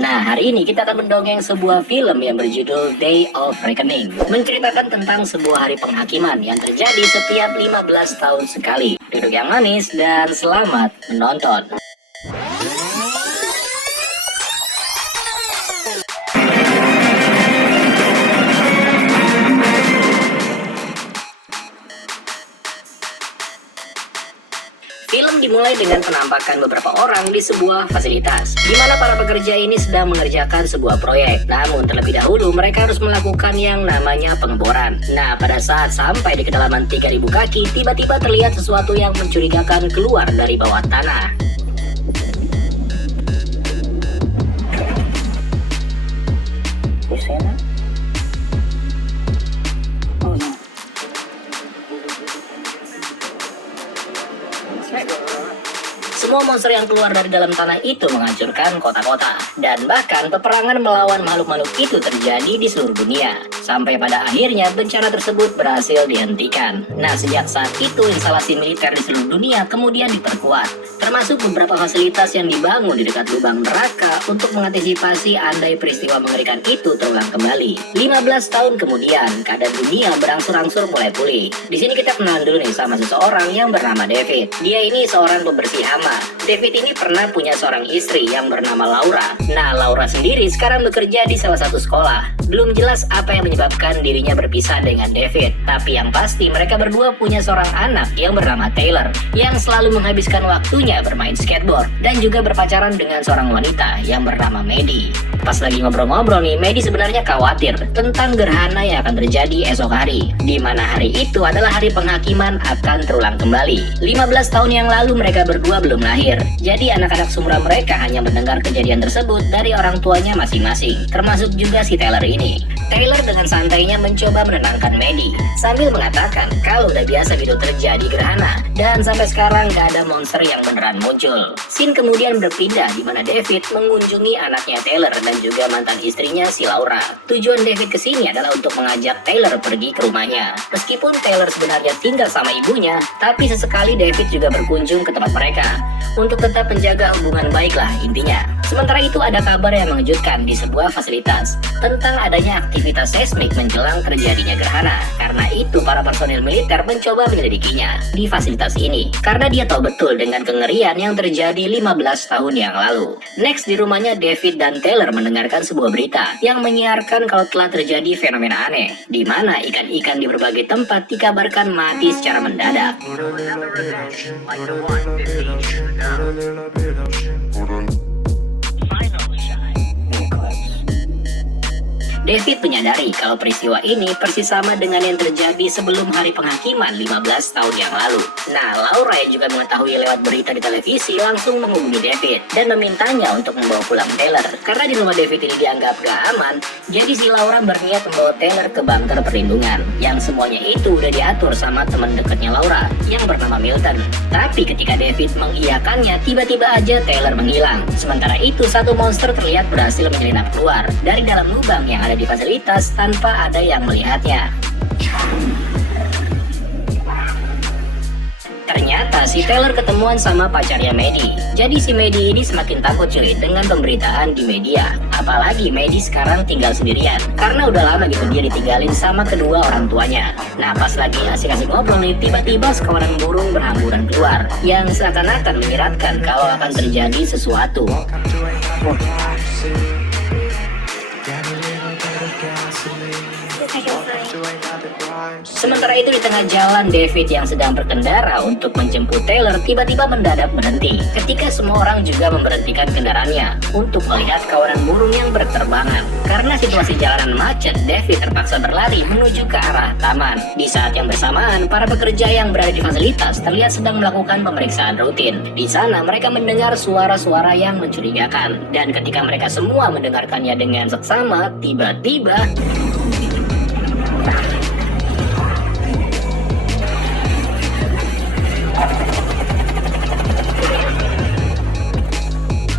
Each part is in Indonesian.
Nah, hari ini kita akan mendongeng sebuah film yang berjudul Day of Reckoning. Menceritakan tentang sebuah hari penghakiman yang terjadi setiap 15 tahun sekali. Duduk yang manis dan selamat menonton. Film dimulai dengan penampakan beberapa orang di sebuah fasilitas, di mana para pekerja ini sedang mengerjakan sebuah proyek. Namun terlebih dahulu mereka harus melakukan yang namanya pengeboran. Nah, pada saat sampai di kedalaman 3000 kaki, tiba-tiba terlihat sesuatu yang mencurigakan keluar dari bawah tanah. Semua monster yang keluar dari dalam tanah itu menghancurkan kota-kota. Dan bahkan peperangan melawan makhluk-makhluk itu terjadi di seluruh dunia. Sampai pada akhirnya bencana tersebut berhasil dihentikan. Nah, sejak saat itu instalasi militer di seluruh dunia kemudian diperkuat. Termasuk beberapa fasilitas yang dibangun di dekat lubang neraka untuk mengantisipasi andai peristiwa mengerikan itu terulang kembali. 15 tahun kemudian, keadaan dunia berangsur-angsur mulai pulih. Di sini kita kenalan dulu nih sama seseorang yang bernama David. Dia ini seorang pembersih hama. David ini pernah punya seorang istri yang bernama Laura. Nah, Laura sendiri sekarang bekerja di salah satu sekolah. Belum jelas apa yang menyebabkan dirinya berpisah dengan David. Tapi yang pasti mereka berdua punya seorang anak yang bernama Taylor, yang selalu menghabiskan waktunya bermain skateboard dan juga berpacaran dengan seorang wanita yang bernama Maddie. Pas lagi ngobrol-ngobrol nih, Maddie sebenarnya khawatir tentang gerhana yang akan terjadi esok hari, di mana hari itu adalah hari penghakiman akan terulang kembali. 15 tahun yang lalu mereka berdua belum lahir, jadi anak-anak seumuran mereka hanya mendengar kejadian tersebut dari orang tuanya masing-masing, termasuk juga si Taylor ini. Taylor dengan santainya mencoba menenangkan Maddie sambil mengatakan kalau udah biasa gitu terjadi gerhana dan sampai sekarang gak ada monster yang beneran muncul. Scene kemudian berpindah di mana David mengunjungi anaknya Taylor dan juga mantan istrinya si Laura. Tujuan David kesini adalah untuk mengajak Taylor pergi ke rumahnya. Meskipun Taylor sebenarnya tinggal sama ibunya, tapi sesekali David juga berkunjung ke tempat mereka untuk tetap menjaga hubungan baik lah intinya. Sementara itu ada kabar yang mengejutkan di sebuah fasilitas tentang adanya aktivitas seismik menjelang terjadinya gerhana. Karena itu para personil militer mencoba menyelidikinya di fasilitas ini karena dia tahu betul dengan kengerian yang terjadi 15 tahun yang lalu. Next, di rumahnya David dan Taylor mendengarkan sebuah berita yang menyiarkan kalau telah terjadi fenomena aneh di mana ikan-ikan di berbagai tempat dikabarkan mati secara mendadak. David menyadari kalau peristiwa ini persis sama dengan yang terjadi sebelum hari penghakiman 15 tahun yang lalu. Nah, Laura yang juga mengetahui lewat berita di televisi langsung menghubungi David dan memintanya untuk membawa pulang Taylor. Karena di rumah David ini dianggap gak aman, jadi si Laura berniat membawa Taylor ke bunker perlindungan. Yang semuanya itu udah diatur sama teman dekatnya Laura yang bernama Milton. Tapi ketika David mengiyakannya, tiba-tiba aja Taylor menghilang. Sementara itu, satu monster terlihat berhasil menyelinap keluar dari dalam lubang yang ada di fasilitas tanpa ada yang melihatnya. Ternyata si Taylor ketemuan sama pacarnya Maddie. Jadi si Maddie ini semakin takut cuy dengan pemberitaan di media. Apalagi Maddie sekarang tinggal sendirian karena udah lama gitu dia ditinggalin sama kedua orang tuanya. Nah, pas lagi asik-asik ngobrol nih, tiba-tiba sekawanan burung berhamburan keluar yang seakan-akan menyiratkan kalau akan terjadi sesuatu. Sementara itu di tengah jalan, David yang sedang berkendara untuk menjemput Taylor tiba-tiba mendadak berhenti ketika semua orang juga memberhentikan kendaraannya untuk melihat kawanan burung yang berterbangan. Karena situasi jalanan macet, David terpaksa berlari menuju ke arah taman. Di saat yang bersamaan, para pekerja yang berada di fasilitas terlihat sedang melakukan pemeriksaan rutin. Di sana mereka mendengar suara-suara yang mencurigakan, dan ketika mereka semua mendengarkannya dengan seksama, tiba-tiba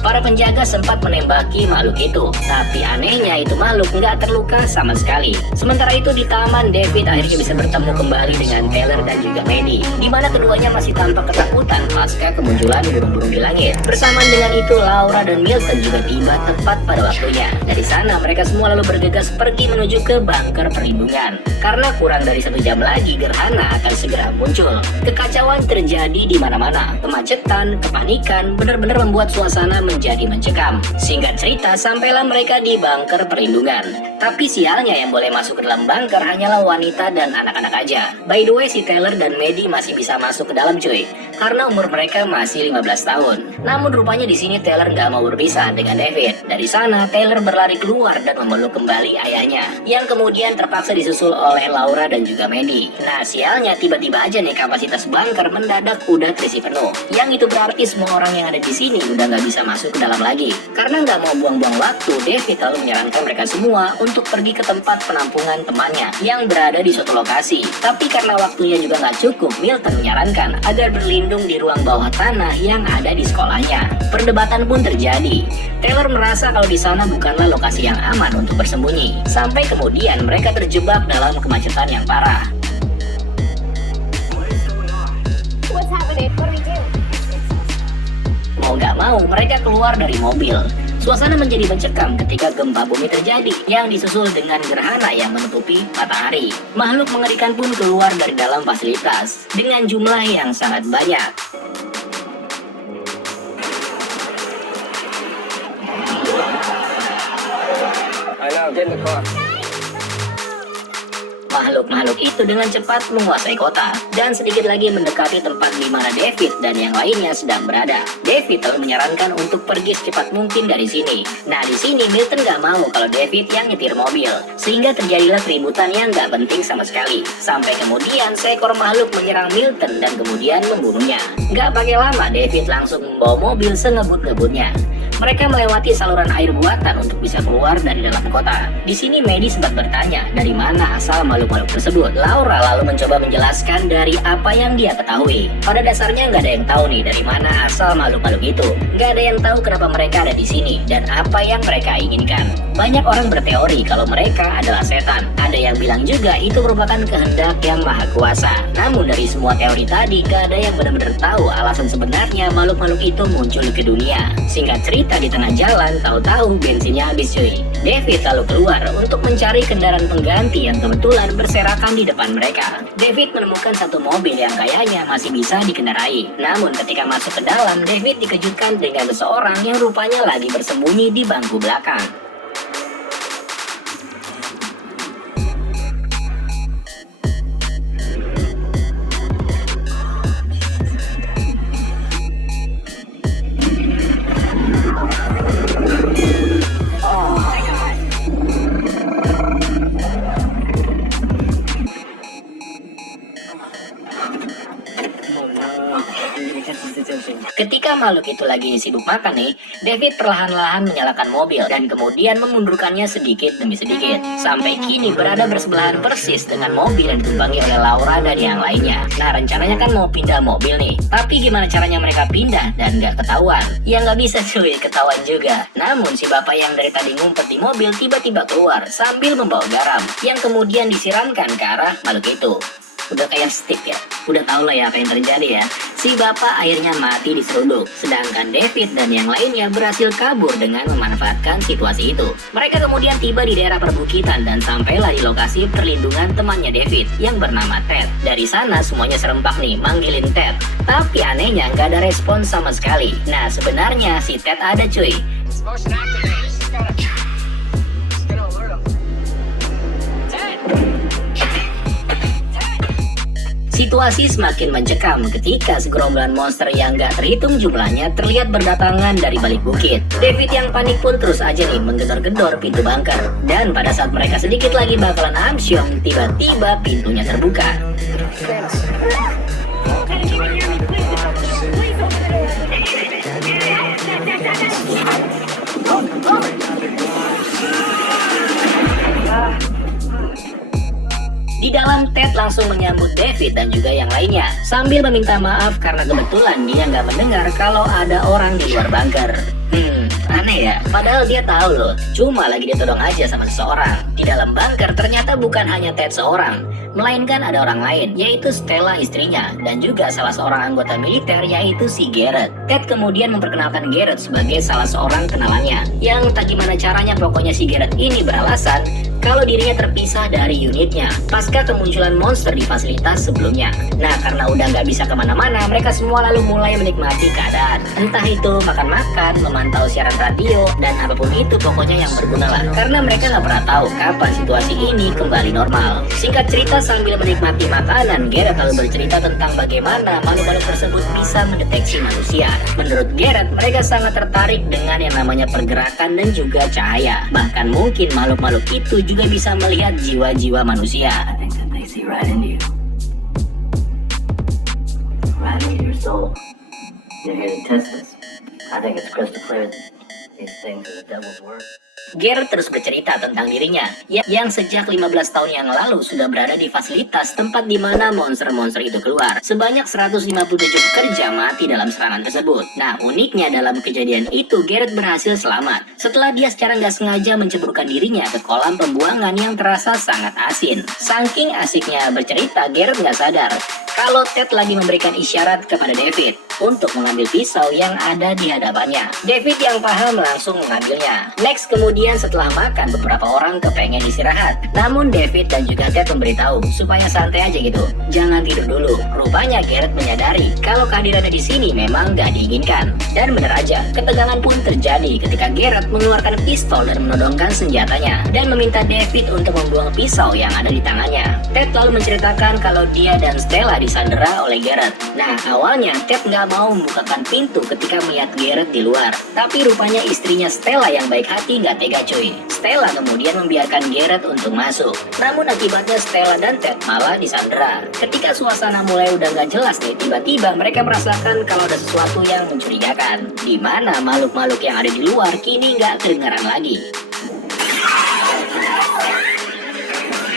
para penjaga sempat menembaki makhluk itu, tapi anehnya itu makhluk nggak terluka sama sekali. Sementara itu di taman, David akhirnya bisa bertemu kembali dengan Taylor dan juga Maddie, di mana keduanya masih tampak ketakutan pasca kemunculan burung-burung di langit. Bersamaan dengan itu, Laura dan Milton juga tiba tepat pada waktunya. Dari sana mereka semua lalu bergegas pergi menuju ke bunker perlindungan, karena kurang dari 1 jam lagi gerhana akan segera muncul. Kekacauan terjadi di mana-mana, kemacetan, kepanikan, benar-benar membuat suasana menjadi mencekam. Singkat cerita, sampailah mereka di bunker perlindungan. Tapi sialnya yang boleh masuk ke dalam bunker hanyalah wanita dan anak-anak aja. By the way, si Taylor dan Maddie masih bisa masuk ke dalam cuy, karena umur mereka masih 15 tahun. Namun rupanya di sini Taylor nggak mau berpisah dengan David. Dari sana, Taylor berlari keluar dan memeluk kembali ayahnya, yang kemudian terpaksa disusul oleh Laura dan juga Maddie. Nah, sialnya tiba-tiba aja nih kapasitas bunker mendadak udah terisi penuh. Yang itu berarti semua orang yang ada di sini udah nggak bisa masuk ke dalam lagi. Karena nggak mau buang-buang waktu, David lalu menyarankan mereka semua untuk pergi ke tempat penampungan temannya yang berada di suatu lokasi. Tapi karena waktunya juga nggak cukup, Milton menyarankan agar berlindung di ruang bawah tanah yang ada di sekolahnya. Perdebatan pun terjadi. Taylor merasa kalau di sana bukanlah lokasi yang aman untuk bersembunyi. Sampai kemudian mereka terjebak dalam kemacetan yang parah. Mau gak mau, mereka keluar dari mobil. Suasana menjadi mencekam ketika gempa bumi terjadi yang disusul dengan gerhana yang menutupi matahari. Makhluk mengerikan pun keluar dari dalam fasilitas dengan jumlah yang sangat banyak. Makhluk-makhluk itu dengan cepat menguasai kota dan sedikit lagi mendekati tempat di mana David dan yang lainnya sedang berada. David lalu menyarankan untuk pergi secepat mungkin dari sini. Nah, di sini Milton gak mau kalau David yang nyetir mobil, sehingga terjadilah keributan yang gak penting sama sekali. Sampai kemudian seekor makhluk menyerang Milton dan kemudian membunuhnya. Gak pakai lama, David langsung membawa mobil sengebut-ngebutnya. Mereka melewati saluran air buatan untuk bisa keluar dari dalam kota. Di sini Maddie sempat bertanya dari mana asal makhluk-makhluk tersebut. Laura lalu mencoba menjelaskan dari apa yang dia ketahui. Pada dasarnya nggak ada yang tahu nih dari mana asal makhluk-makhluk itu. Nggak ada yang tahu kenapa mereka ada di sini dan apa yang mereka inginkan. Banyak orang berteori kalau mereka adalah setan. Ada yang bilang juga itu merupakan kehendak yang maha kuasa. Namun dari semua teori tadi, nggak ada yang benar-benar tahu alasan sebenarnya makhluk-makhluk itu muncul ke dunia. Singkat cerita, di tengah jalan, tahu-tahu bensinnya habis cuy. David lalu keluar untuk mencari kendaraan pengganti yang kebetulan berserakan di depan mereka. David menemukan satu mobil yang kayaknya masih bisa dikendarai. Namun ketika masuk ke dalam, David dikejutkan dengan seseorang yang rupanya lagi bersembunyi di bangku belakang. Ketika makhluk itu lagi sibuk makan nih, David perlahan-lahan menyalakan mobil dan kemudian memundurkannya sedikit demi sedikit, sampai kini berada bersebelahan persis dengan mobil yang ditumpangi oleh Laura dan yang lainnya. Nah, rencananya kan mau pindah mobil nih, tapi gimana caranya mereka pindah dan gak ketahuan? Ya nggak bisa cuy, ketahuan juga. Namun si bapak yang dari tadi ngumpet di mobil tiba-tiba keluar sambil membawa garam yang kemudian disiramkan ke arah makhluk itu. Udah kayak stick ya, udah tau lah ya apa yang terjadi ya. Si bapak akhirnya mati diseruduk, sedangkan David dan yang lainnya berhasil kabur dengan memanfaatkan situasi itu. Mereka kemudian tiba di daerah perbukitan dan sampailah di lokasi perlindungan temannya David yang bernama Ted. Dari sana semuanya serempak nih manggilin Ted, tapi anehnya nggak ada respon sama sekali. Nah, sebenarnya si Ted ada cuy. Situasi semakin mencekam ketika segerombolan monster yang gak terhitung jumlahnya terlihat berdatangan dari balik bukit. David yang panik pun terus aja nih menggedor-gedor pintu bunker. Dan pada saat mereka sedikit lagi bakalan amsyong, tiba-tiba pintunya terbuka. Di dalam, Ted langsung menyambut David dan juga yang lainnya sambil meminta maaf karena kebetulan dia nggak mendengar kalau ada orang di luar bunker. Aneh ya, padahal dia tahu loh, cuma lagi ditodong aja sama seseorang. Di dalam bunker ternyata bukan hanya Ted seorang, melainkan ada orang lain, yaitu Stella istrinya, dan juga salah seorang anggota militer yaitu si Garrett. Ted kemudian memperkenalkan Garrett sebagai salah seorang kenalannya, yang tak gimana caranya pokoknya si Garrett ini beralasan kalau dirinya terpisah dari unitnya pasca kemunculan monster di fasilitas sebelumnya. Nah, karena udah nggak bisa kemana-mana, mereka semua lalu mulai menikmati keadaan. Entah itu makan-makan, memantau siaran radio, dan apapun itu pokoknya yang berguna lah. Karena mereka nggak pernah tahu kapan situasi ini kembali normal. Singkat cerita, sambil menikmati makanan, Garrett lalu bercerita tentang bagaimana makhluk-makhluk tersebut bisa mendeteksi manusia. Menurut Garrett, mereka sangat tertarik dengan yang namanya pergerakan dan juga cahaya. Bahkan mungkin makhluk-makhluk itu juga bisa melihat jiwa-jiwa manusia. I think that they see right into you. Right into your soul. They're here to test us. I think it's crystal clear that these things are the devil's work. Garrett terus bercerita tentang dirinya yang sejak 15 tahun yang lalu sudah berada di fasilitas tempat di mana monster-monster itu keluar. Sebanyak 157 pekerja mati dalam serangan tersebut. Nah, uniknya dalam kejadian itu Garrett berhasil selamat setelah dia secara nggak sengaja menceburkan dirinya ke kolam pembuangan yang terasa sangat asin. Saking asiknya bercerita, Garrett nggak sadar kalau Ted lagi memberikan isyarat kepada David untuk mengambil pisau yang ada di hadapannya. David yang paham langsung mengambilnya. Next, kemudian setelah makan, beberapa orang kepengen istirahat. Namun David dan juga Ted memberitahu supaya santai aja gitu, jangan tidur dulu. Rupanya Garrett menyadari kalau kehadirannya di sini memang gak diinginkan. Dan bener aja, ketegangan pun terjadi ketika Garrett mengeluarkan pistol dan menodongkan senjatanya dan meminta David untuk membuang pisau yang ada di tangannya. Ted lalu menceritakan kalau dia dan Stella disandera oleh Garrett. Nah, awalnya Ted nggak mau membukakan pintu ketika melihat Garrett di luar. Tapi rupanya istrinya Stella yang baik hati nggak tega cuy. Stella kemudian membiarkan Garrett untuk masuk. Namun akibatnya Stella dan Ted malah disandera. Ketika suasana mulai udah nggak jelas nih, tiba-tiba mereka merasakan kalau ada sesuatu yang mencurigakan. Di mana makhluk-makhluk yang ada di luar kini nggak kedengaran lagi.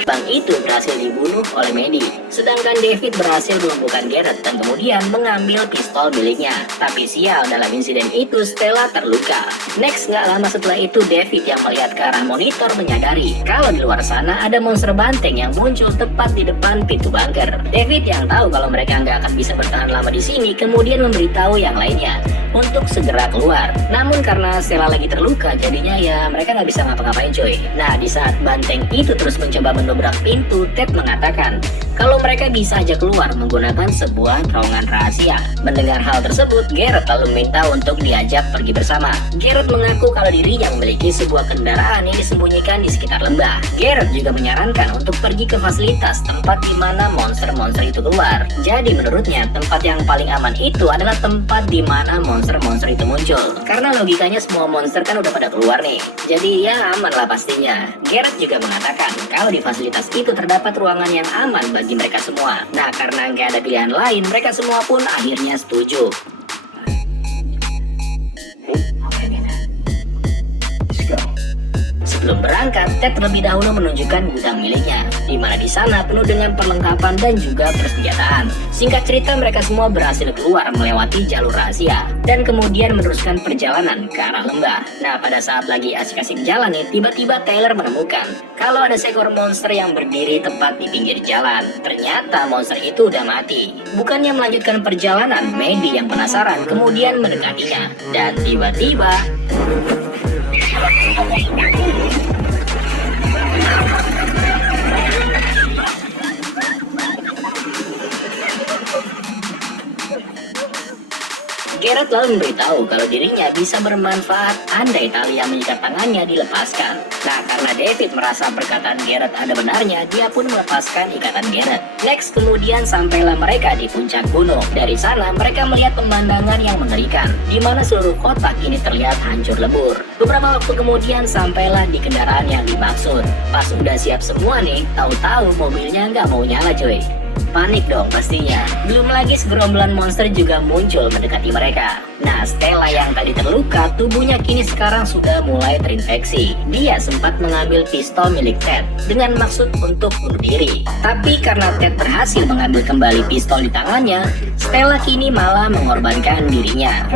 Bang itu berhasil dibunuh oleh Maddie, sedangkan David berhasil melumpuhkan Garrett dan kemudian mengambil pistol miliknya. Tapi sial, dalam insiden itu Stella terluka. Next, nggak lama setelah itu David yang melihat ke arah monitor menyadari kalau di luar sana ada monster banteng yang muncul tepat di depan pintu bunker. David yang tahu kalau mereka nggak akan bisa bertahan lama di sini kemudian memberitahu yang lainnya untuk segera keluar. Namun karena Stella lagi terluka, jadinya ya mereka nggak bisa ngapa-ngapain cuy. Nah, di saat banteng itu terus mencoba mendobrak pintu, Ted mengatakan kalau mereka bisa aja keluar menggunakan sebuah terowongan rahasia. Mendengar hal tersebut, Garrett lalu meminta untuk diajak pergi bersama. Garrett mengaku kalau dirinya memiliki sebuah kendaraan yang disembunyikan di sekitar lembah. Garrett juga menyarankan untuk pergi ke fasilitas tempat di mana monster-monster itu keluar. Jadi menurutnya tempat yang paling aman itu adalah tempat di mana monster-monster itu muncul. Karena logikanya semua monster kan udah pada keluar nih. Jadi ya aman lah pastinya. Garrett juga mengatakan kalau di fasilitas itu terdapat ruangan yang aman bagi mereka semua. Nah, karena nggak ada pilihan lain, mereka semua pun akhirnya setuju. Sebelum berangkat, Ted terlebih dahulu menunjukkan gudang miliknya, di mana di sana penuh dengan perlengkapan dan juga persenjataan. Singkat cerita, mereka semua berhasil keluar melewati jalur rahasia dan kemudian meneruskan perjalanan ke arah lembah. Nah, pada saat lagi asik-asik jalan nih, tiba-tiba Taylor menemukan kalau ada seekor monster yang berdiri tepat di pinggir jalan. Ternyata monster itu udah mati. Bukannya melanjutkan perjalanan, Maddie yang penasaran kemudian mendekatinya dan tiba-tiba Garrett lalu memberitahu kalau dirinya bisa bermanfaat andai tali yang mengikat tangannya dilepaskan. Nah, karena David merasa perkataan Garrett ada benarnya, dia pun melepaskan ikatan Garrett. Next, kemudian sampailah mereka di puncak gunung. Dari sana, mereka melihat pemandangan yang mengerikan, di mana seluruh kota kini terlihat hancur lebur. Beberapa waktu kemudian, sampailah di kendaraan yang dimaksud. Pas udah siap semua nih, tahu-tahu mobilnya nggak mau nyala cuy. Panik dong pastinya. Belum lagi segerombolan monster juga muncul mendekati mereka. Nah, Stella yang tadi terluka, tubuhnya kini sekarang sudah mulai terinfeksi. Dia sempat mengambil pistol milik Ted dengan maksud untuk bunuh diri. Tapi karena Ted berhasil mengambil kembali pistol di tangannya, Stella kini malah mengorbankan dirinya.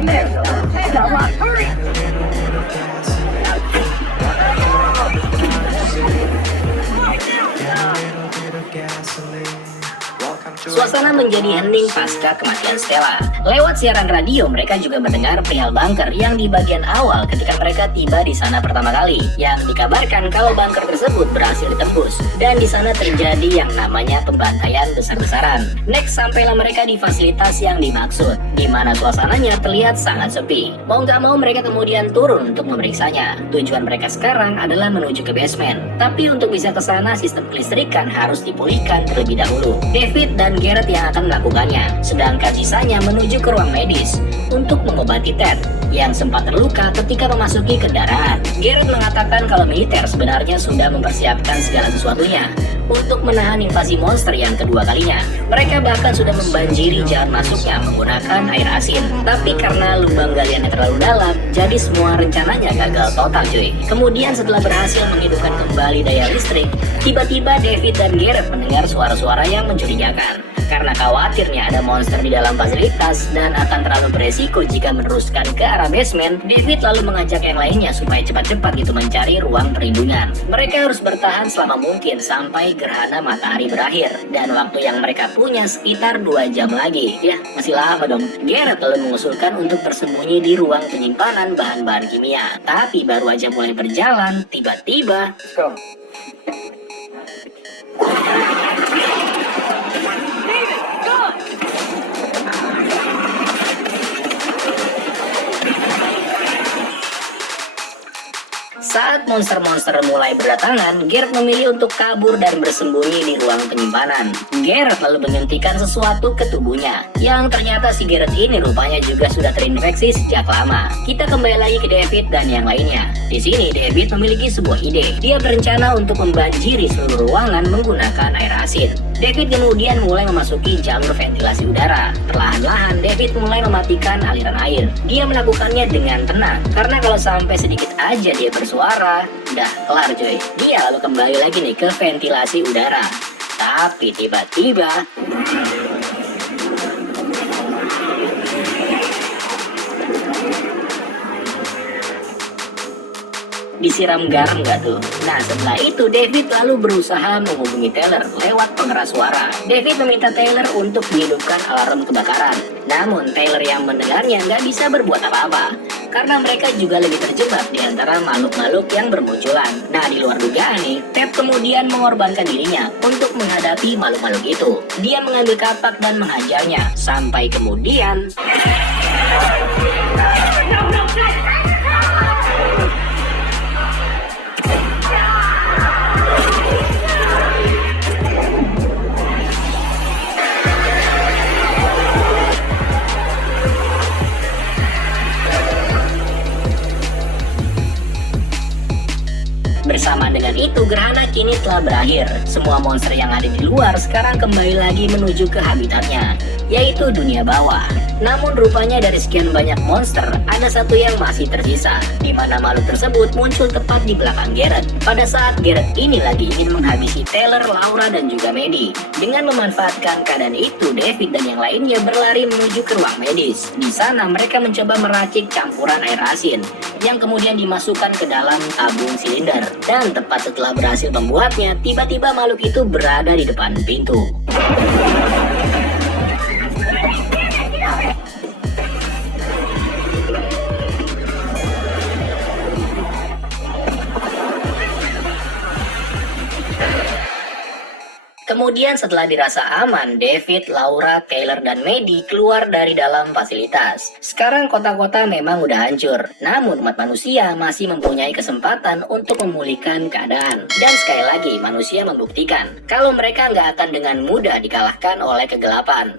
Suasana menjadi hening pasca kematian Stella. Lewat siaran radio, mereka juga mendengar perihal bunker yang di bagian awal ketika mereka tiba di sana pertama kali, yang dikabarkan kalau bunker tersebut berhasil ditembus dan di sana terjadi yang namanya pembantaian besar-besaran. Next, sampailah mereka di fasilitas yang dimaksud, di mana suasananya terlihat sangat sepi. Mau nggak mau mereka kemudian turun untuk memeriksanya. Tujuan mereka sekarang adalah menuju ke basement, tapi untuk bisa ke sana sistem kelistrikan harus dipulihkan terlebih dahulu. David dan Garrett yang akan melakukannya, sedangkan sisanya menuju ke ruang medis untuk mengobati Ted yang sempat terluka ketika memasuki kendaraan. Garrett mengatakan kalau militer sebenarnya sudah mempersiapkan segala sesuatunya untuk menahan invasi monster yang kedua kalinya. Mereka bahkan sudah membanjiri jalan masuknya menggunakan air asin. Tapi karena lubang galiannya terlalu dalam, jadi semua rencananya gagal total cuy. Kemudian setelah berhasil menghidupkan kembali daya listrik, tiba-tiba David dan Garrett mendengar suara-suara yang mencurigakan. Karena khawatirnya ada monster di dalam fasilitas dan akan terlalu beresiko jika meneruskan ke arah basement, David lalu mengajak yang lainnya supaya cepat-cepat gitu mencari ruang perlindungan. Mereka harus bertahan selama mungkin sampai gerhana matahari berakhir, dan waktu yang mereka punya sekitar 2 jam lagi. Ya, masih lama dong. Garrett lalu mengusulkan untuk bersembunyi di ruang penyimpanan bahan-bahan kimia. Tapi baru aja mulai berjalan, tiba-tiba saat monster-monster mulai berdatangan, Garrett memilih untuk kabur dan bersembunyi di ruang penyimpanan. Garrett lalu menyuntikkan sesuatu ke tubuhnya, yang ternyata si Garrett ini rupanya juga sudah terinfeksi sejak lama. Kita kembali lagi ke David dan yang lainnya. Di sini David memiliki sebuah ide. Dia berencana untuk membanjiri seluruh ruangan menggunakan air asin. David kemudian mulai memasuki jalur ventilasi udara. Perlahan-lahan David mulai mematikan aliran air. Dia melakukannya dengan tenang, karena kalau sampai sedikit aja dia bersuara, udah kelar coy. Dia lalu kembali lagi nih ke ventilasi udara. Tapi tiba-tiba disiram garam gak tuh? Nah, setelah itu David lalu berusaha menghubungi Taylor lewat pengeras suara. David meminta Taylor untuk menghidupkan alarm kebakaran. Namun Taylor yang mendengarnya nggak bisa berbuat apa-apa, karena mereka juga lagi terjebak di antara makhluk-makhluk yang bermunculan. Nah, di luar dugaan nih, Ted kemudian mengorbankan dirinya untuk menghadapi makhluk-makhluk itu. Dia mengambil kapak dan menghajarnya, sampai kemudian bersamaan dengan itu, gerhana kini telah berakhir. Semua monster yang ada di luar sekarang kembali lagi menuju ke habitatnya, yaitu dunia bawah. Namun rupanya dari sekian banyak monster, ada satu yang masih tersisa, di mana makhluk tersebut muncul tepat di belakang Garrett. Pada saat Garrett ini lagi ingin menghabisi Taylor, Laura, dan juga Maddie. Dengan memanfaatkan keadaan itu, David dan yang lainnya berlari menuju ke ruang medis. Di sana mereka mencoba meracik campuran air asin, yang kemudian dimasukkan ke dalam tabung silinder. Dan tepat setelah berhasil membuatnya, tiba-tiba makhluk itu berada di depan pintu. Kemudian setelah dirasa aman, David, Laura, Taylor, dan Maddie keluar dari dalam fasilitas. Sekarang kota-kota memang udah hancur, namun umat manusia masih mempunyai kesempatan untuk memulihkan keadaan. Dan sekali lagi, manusia membuktikan kalau mereka nggak akan dengan mudah dikalahkan oleh kegelapan.